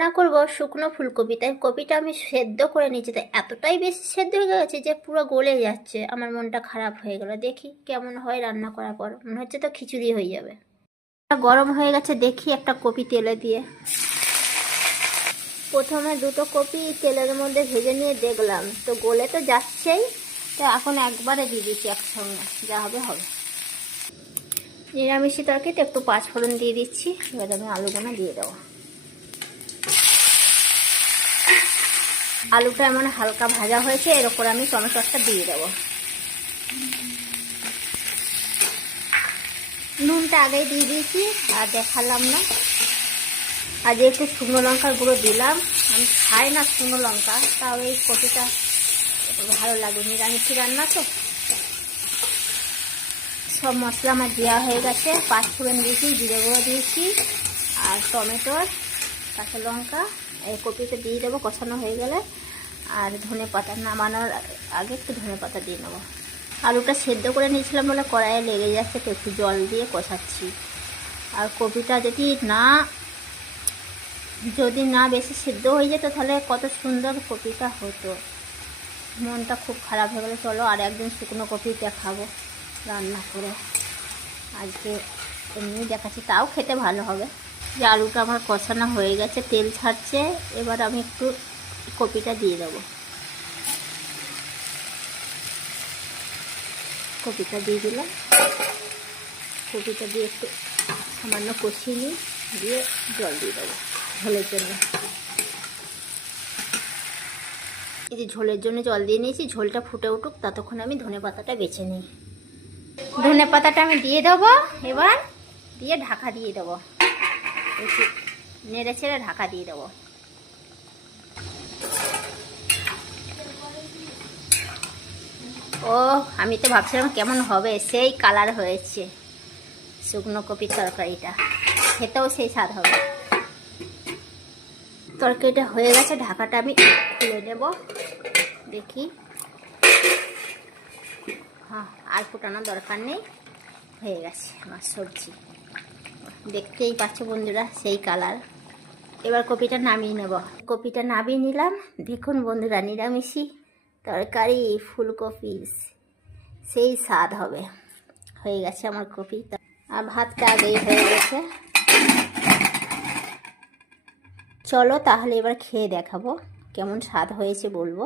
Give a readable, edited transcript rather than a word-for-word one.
রান্না করব শুকনো ফুলকপি। তাই কপিটা আমি সেদ্ধ করে নিয়েছি, তাই এতটাই বেশি সেদ্ধ হয়ে গেছে যে পুরো গলে যাচ্ছে। আমার মনটা খারাপ হয়ে গেল। দেখি কেমন হয় রান্না করার পর। মনে হচ্ছে তো খিচুড়ি হয়ে যাবে। গরম হয়ে গেছে, দেখি একটা কপি তেলে দিয়ে। প্রথমে দুটো কপি তেলের মধ্যে ভেজে নিয়ে দেখলাম তো গলে তো যাচ্ছেই, তো এখন একবারে দিয়ে দিচ্ছি একসঙ্গে, যা হবে হবে। নিরামিষি তরকারিতে একটু পাঁচফোড়ন দিয়ে দিচ্ছি। এবার আমি আলুগুলো দিয়ে দেবো। আলুটা এমন হালকা ভাজা হয়েছে, এর ওপর আমি টমেটো সসটা দিয়ে দেবো। নুনটা আগেই দিয়ে দিয়েছি আর দেখালাম না। আজ একটু শুকনো লঙ্কার গুঁড়ো দিলাম। আমি খাই না শুকনো লঙ্কা, তাও এই কপিটা ভালো লাগে, নিরামিষি রান্না তো। সব মশলা আমার দেওয়া হয়ে গেছে। পাঁচফোড়ন দিয়েছি, জিরে গুঁড়ো দিয়েছি আর টমেটোর কাঁচা লঙ্কা এই কপিতে দিয়ে দেবো কষানো হয়ে গেলে। আর ধনে পাতা, নামানোর আগে একটু ধনে পাতা দিয়ে নেবো। আলুটা সেদ্ধ করে নিয়েছিলাম বলে কড়াইয়ে লেগে যাচ্ছে, তো একটু জল দিয়ে কষাচ্ছি। আর কপিটা যদি না বেশি সেদ্ধ হয়ে যেত তাহলে কত সুন্দর কপিটা হতো। মনটা খুব খারাপ হয়ে গেলো। চলো আর একদিন শুকনো কপি দেখাবো রান্না করে। আজকে এমনি দেখাচ্ছি, তাও খেতে ভালো হবে। যে আলুটা আমার কষানো হয়ে গেছে, তেল ছাড়ছে। এবার আমি একটু কপিটা দিয়ে দেবো। কপিটা দিয়ে দিলাম। কপিটা দিয়ে একটু সামান্য কষিয়ে নিই, দিয়ে জল দিয়ে দেবো ঝোলের জন্য। এই যে ঝোলের জন্য জল দিয়ে নিয়েছি, ঝোলটা ফুটে উঠুক, ততক্ষণ আমি ধনে পাতাটা বেছে নিই। ধনে পাতাটা আমি দিয়ে দেবো এবার, দিয়ে ঢাকা দিয়ে দেবো। একটু নেড়ে ছেড়ে ঢাকা দিয়ে দেবো। ও আমি তো ভাবছিলাম কেমন হবে, সেই কালার হয়েছে শুকনো কপির তরকারিটা। খেতেও সেই স্বাদ হবে। তরকারিটা হয়ে গেছে, ঢাকাটা আমি খুলে দেব। দেখি, হ্যাঁ আর ফোটানোর দরকার নেই, হয়ে গেছে আমার সবজি। দেখতেই পাচ্ছ বন্ধুরা সেই কালার। এবার কপিটা নামিয়ে নেব। কপিটা নামিয়ে নিলাম। দেখুন বন্ধুরা, নিরামিষি তরকারি ফুলকপি সেই স্বাদ হবে। হয়ে গেছে আমার কপি। আর ভাতটা আগেই হয়ে গেছে। চলো তাহলে এবার খেয়ে দেখাবো কেমন স্বাদ হয়েছে, বলবো।